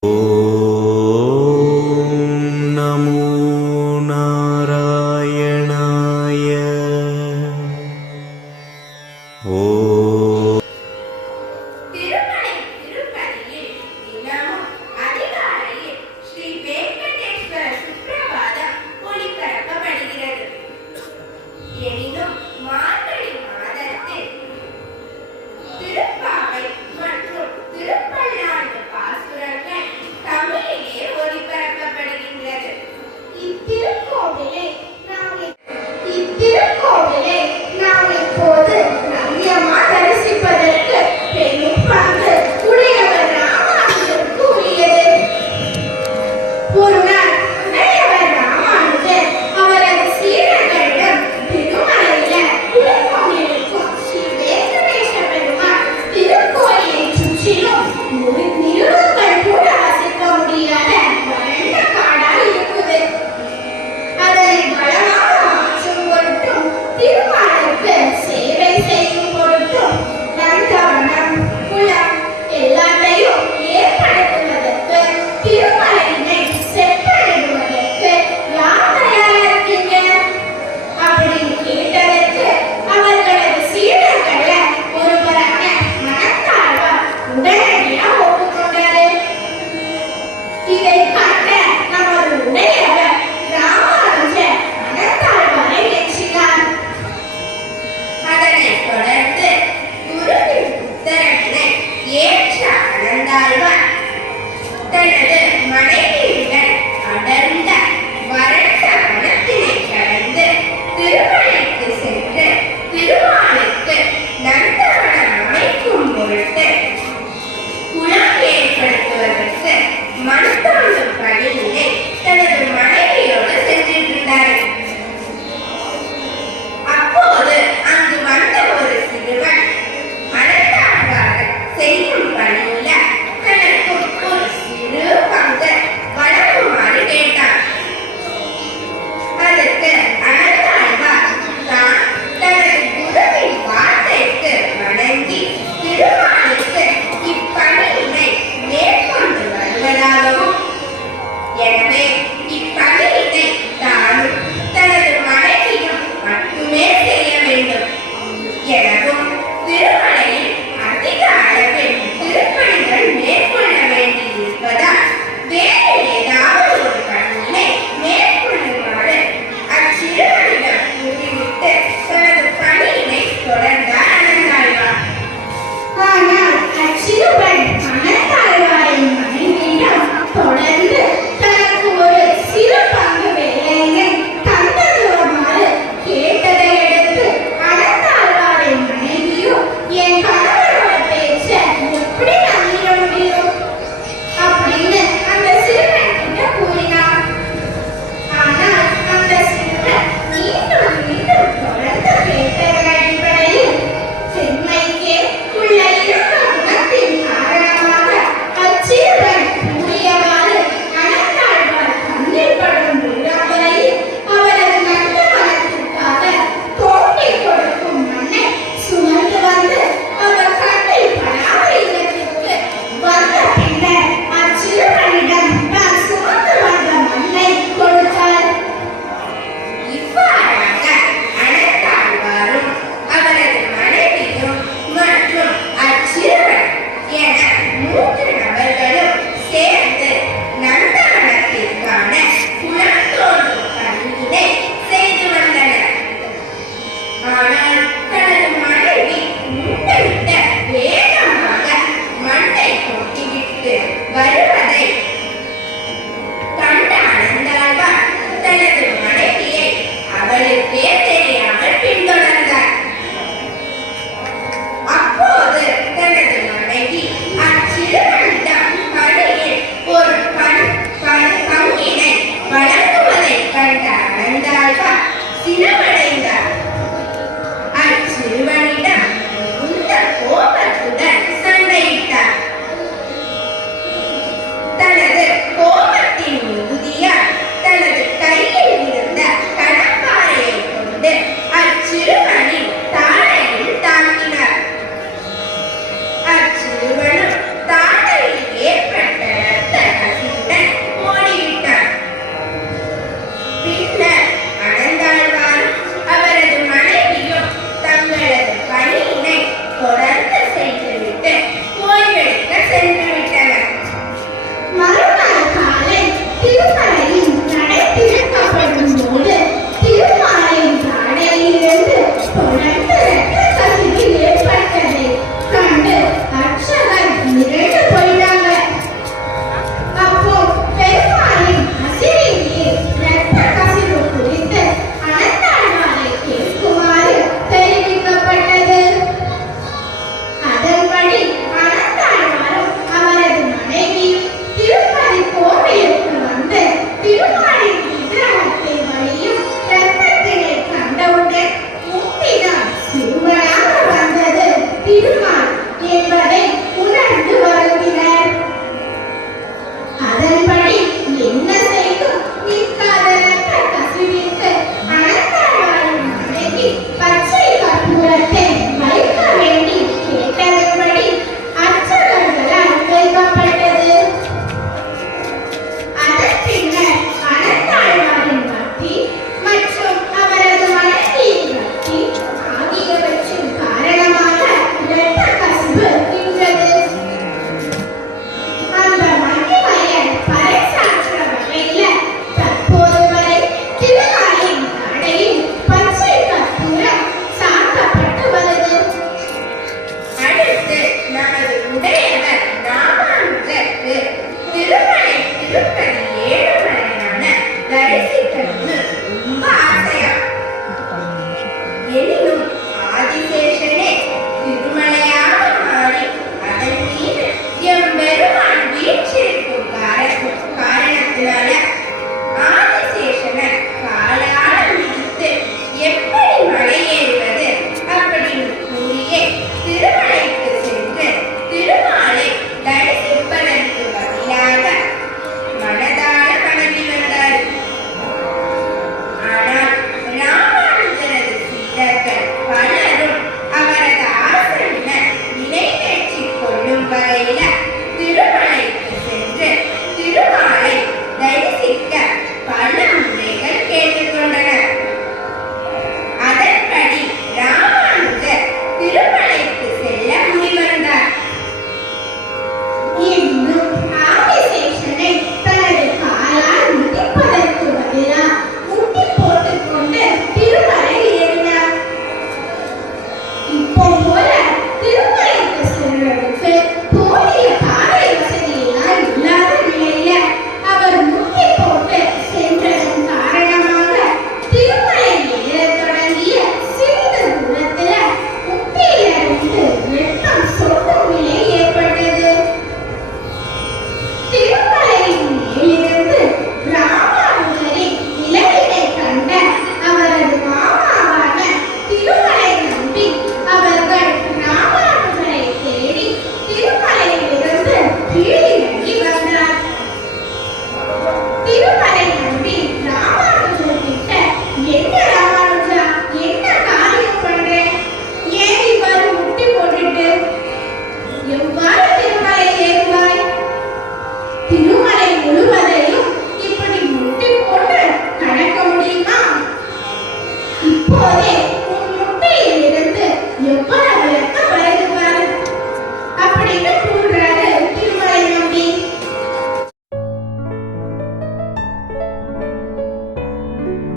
Oh. Yeah.